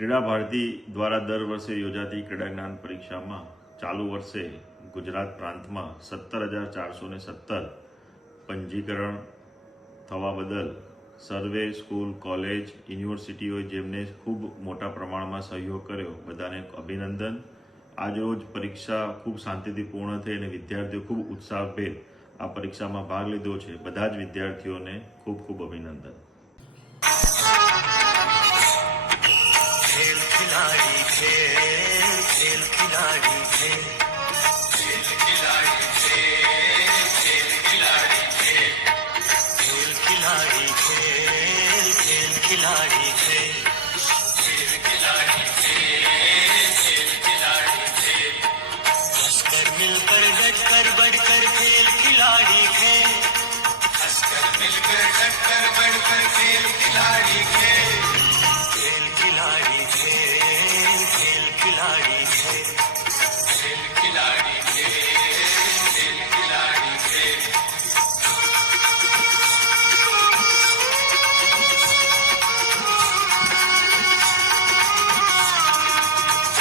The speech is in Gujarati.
ક્રીડા ભારતી દ્વારા દર વર્ષે યોજાતી ક્રીડા જ્ઞાન પરીક્ષામાં ચાલુ વર્ષે ગુજરાત પ્રાંતમાં 17,417 પંજીકરણ થવા બદલ સર્વે, સ્કૂલ, કોલેજ, યુનિવર્સિટીઓએ જેમને ખૂબ મોટા પ્રમાણમાં સહયોગ કર્યો બધાને અભિનંદન. આજરોજ પરીક્ષા ખૂબ શાંતિથી પૂર્ણ થઈ અને વિદ્યાર્થીઓ ખૂબ ઉત્સાહભેર આ પરીક્ષામાં ભાગ લીધો છે. બધા જ વિદ્યાર્થીઓને ખૂબ ખૂબ અભિનંદન. खेल खिलाड़ी खेल खेल खिलाड़ी खेल खेल खिलाड़ी खेल खेल खिलाड़ी खेल खेल खिलाड़ी खेल खेल खिलाड़ी खेल खेल खिलाड़ी खेल खेल खिलाड़ी खेल हंसकर मिलकर डटकर बढ़कर खेल खिलाड़ी खेल हंसकर मिलकर डटकर बढ़कर खेल खिलाड़ी खेल खेल खिलाड़ी